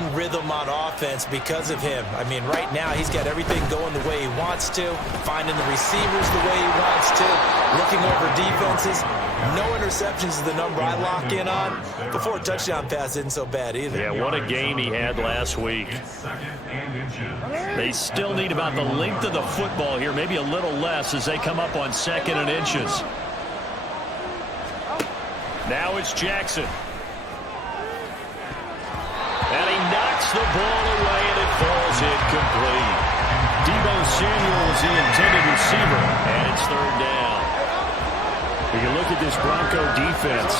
in rhythm on offense because of him. I mean, right now he's got everything going the way he wants to, finding the receivers the way he wants to, looking over defenses. No interceptions is the number I lock in on. Before a touchdown pass isn't so bad either. Yeah, what a game he had last week. They still need about the length of the football here, maybe a little less as they come up on 2nd and inches. Now it's Jackson. And he knocks the ball away, and it falls incomplete. Deebo Samuel was the intended receiver, and it's 3rd down. You can look at this Bronco defense.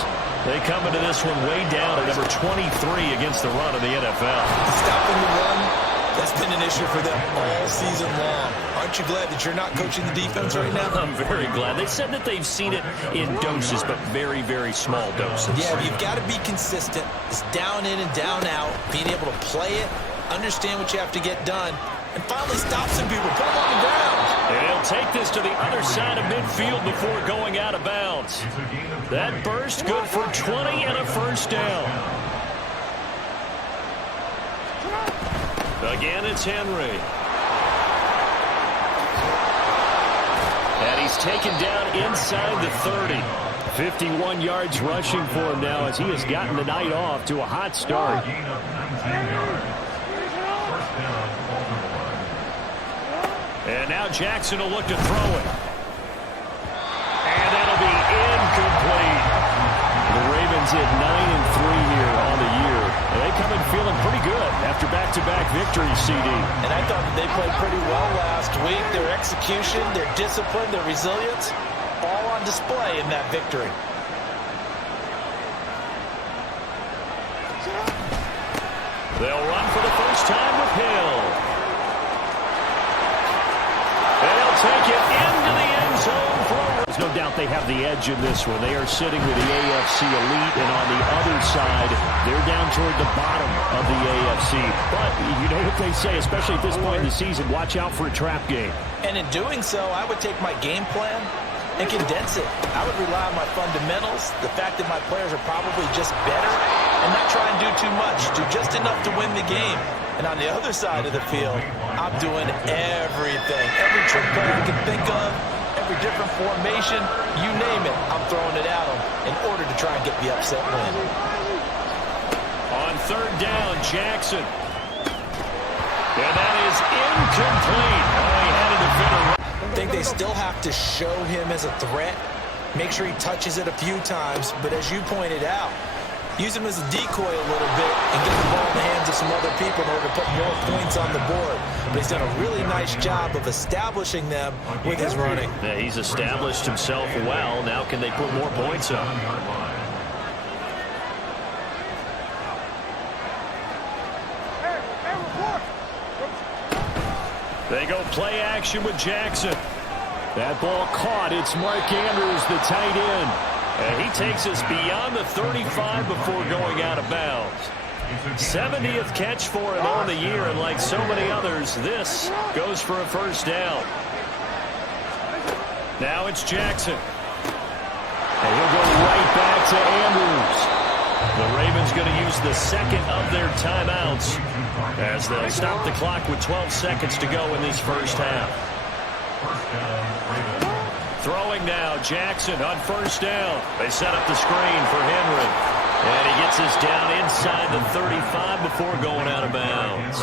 They come into this one way down at number 23 against the run of the NFL. Stopping the run, that's been an issue for them all season long. Aren't you glad that you're not coaching the defense right now? I'm very glad. They said that they've seen it in doses, but very, very small doses. Yeah, you've got to be consistent. It's down in and down out, being able to play it, understand what you have to get done, and finally stop some people, put them on the ground. And he'll take this to the other side of midfield before going out of bounds. That burst good for 20 and a 1st down. Again, it's Henry. And he's taken down inside the 30. 51 yards rushing for him now as he has gotten the night off to a hot start. And now Jackson will look to throw it. And that'll be incomplete. The Ravens at 9-3 here on the year. And they come in feeling pretty good after back-to-back victories, CD. And I thought that they played pretty well last week. Their execution, their discipline, their resilience, all on display in that victory. They'll run for the first time with Hill. They'll take it into the end zone for. There's no doubt they have the edge in this one. They are sitting with the AFC elite, and on the other side, they're down toward the bottom of the AFC. But you know what they say, especially at this point in the season, watch out for a trap game. And in doing so, I would take my game plan and condense it. I would rely on my fundamentals, the fact that my players are probably just better, and not try and do too much, do just enough to win the game. And on the other side of the field, I'm doing everything. Every trick play we can think of, every different formation, you name it, I'm throwing it at them in order to try and get the upset win. On 3rd down, Jackson. And that is incomplete. Oh, he had a defender. I think they still have to show him as a threat, make sure he touches it a few times, but as you pointed out, use him as a decoy a little bit and get the ball in the hands of some other people in order to put more points on the board. But he's done a really nice job of establishing them with his running. Yeah, he's established himself well. Now can they put more points up? They go play action with Jackson. That ball caught. It's Mark Andrews, the tight end. And he takes us beyond the 35 before going out of bounds. 70th catch for him on the year, and like so many others, this goes for a 1st down. Now it's Jackson. And he'll go right back to Andrews. The Ravens going to use the 2nd of their timeouts as they'll stop the clock with 12 seconds to go in this 1st half. Throwing now, Jackson on 1st down. They set up the screen for Henry. And he gets us down inside the 35 before going out of bounds.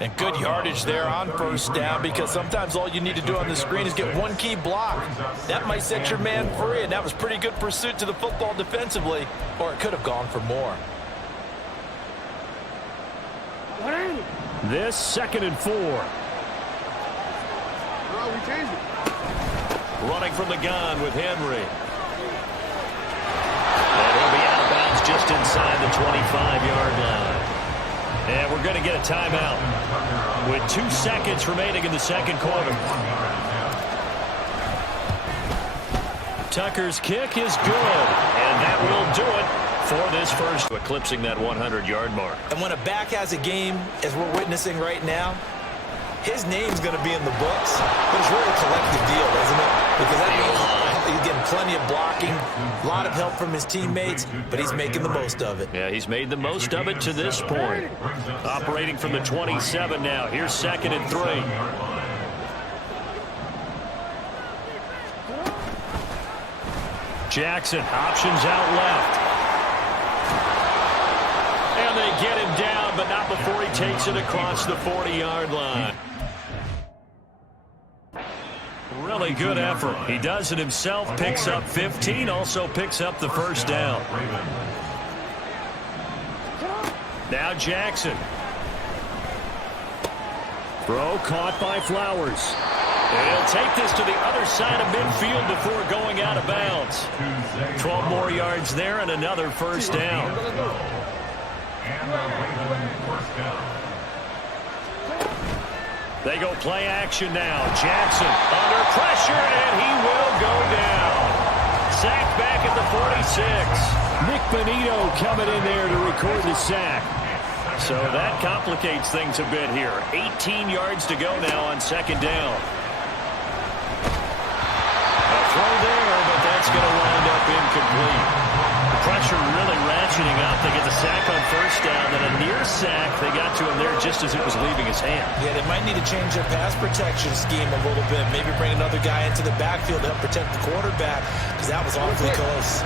And good yardage there on 1st down, because sometimes all you need to do on the screen is get one key block. That might set your man free, and that was pretty good pursuit to the football defensively, or it could have gone for more. This 2nd and 4. Running from the gun with Henry. And he'll be out of bounds just inside the 25-yard line. And we're going to get a timeout with 2 seconds remaining in the 2nd quarter. Tucker's kick is good, and that will do it for this first, eclipsing that 100-yard mark. And when a back has a game, as we're witnessing right now, his name's going to be in the books, but it's really a collective deal, isn't it? Because that means he's getting plenty of blocking, a lot of help from his teammates, but he's making the most of it. Yeah, he's made the most of it to this point. Operating from the 27 now. Here's 2nd and 3. Jackson, options out left. And they get him down, but not before he takes it across the 40-yard line. Really good effort. He does it himself, picks up 15, also picks up the first down. Now Jackson. Throw caught by Flowers. And he'll take this to the other side of midfield before going out of bounds. 12 more yards there and another first down. They go play action now. Jackson under pressure, and he will go down. Sacked back at the 46. Nick Benito coming in there to record the sack. So that complicates things a bit here. 18 yards to go now on 2nd down. A throw there, but that's going to wind up incomplete. The pressure really ratcheting up. They get the sack on 1st down, then a near sack. They got to him there just as it was leaving his hand. Yeah, they might need to change their pass protection scheme a little bit. Maybe bring another guy into the backfield to help protect the quarterback, because that was awfully close.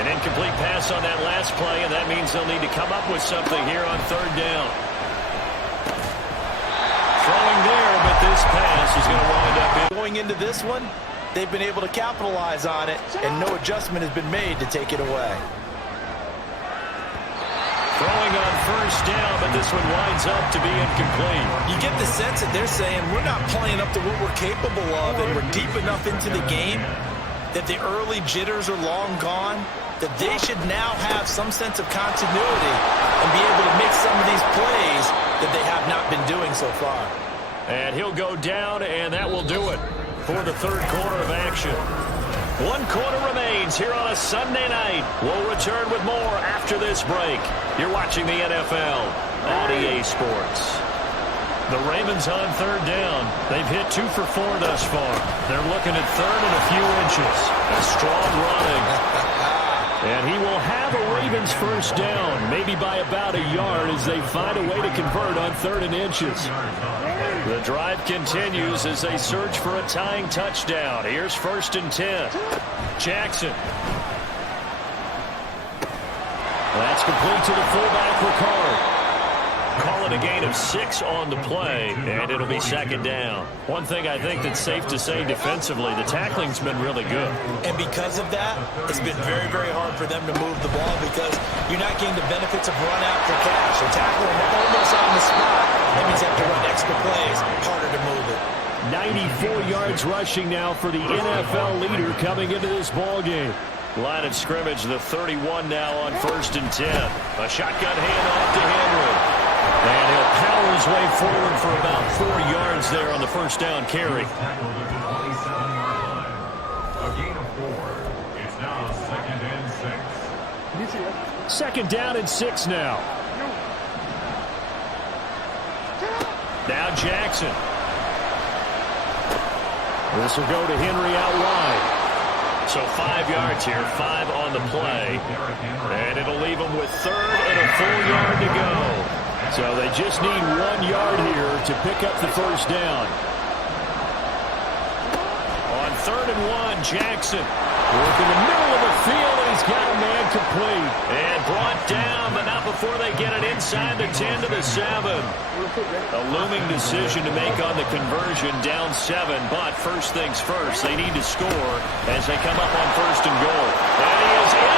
An incomplete pass on that last play, and that means they'll need to come up with something here on 3rd down. Throwing there, but this pass is going to wind up in. Going into this one, they've been able to capitalize on it, and no adjustment has been made to take it away. Throwing on 1st down, but this one winds up to be incomplete. You get the sense that they're saying we're not playing up to what we're capable of, and we're deep enough into the game that the early jitters are long gone, that they should now have some sense of continuity and be able to make some of these plays that they have not been doing so far. And he'll go down, and that will do it for the 3rd quarter of action. 1 quarter remains here on a Sunday night. We'll return with more after this break. You're watching the NFL on EA Sports. The Ravens on 3rd down. They've hit 2 for 4 thus far. They're looking at 3rd and a few inches. A strong running. And he will have a Ravens 1st down, maybe by about a yard as they find a way to convert on 3rd and inches. The drive continues as they search for a tying touchdown. Here's 1st and 10. Jackson. That's complete to the fullback, Ricard. Call it a gain of 6 on the play, and it'll be 2nd down. One thing I think that's safe to say defensively, the tackling's been really good. And because of that, it's been very, very hard for them to move the ball because you're not getting the benefits of run after catch. They're tackling almost on the spot. That means you have to run extra plays, harder to move it. 94 yards rushing now for the NFL leader coming into this ball game. Line of scrimmage, the 31 now on 1st and 10. A shotgun handoff to Henry. And he'll power his way forward for about 4 yards there on the 1st down carry. Second down and 6 now. Now Jackson. This will go to Henry out wide. So 5 yards here, 5 on the play. And it'll leave them with 3rd and a full yard to go. So they just need 1 yard here to pick up the 1st down. On 3rd and 1, Jackson. Work in the middle of the field, and he's got a man complete. And brought down, but not before they get it inside the 10 to the 7. A looming decision to make on the conversion, down 7. But first things first, they need to score as they come up on 1st and goal. And he is in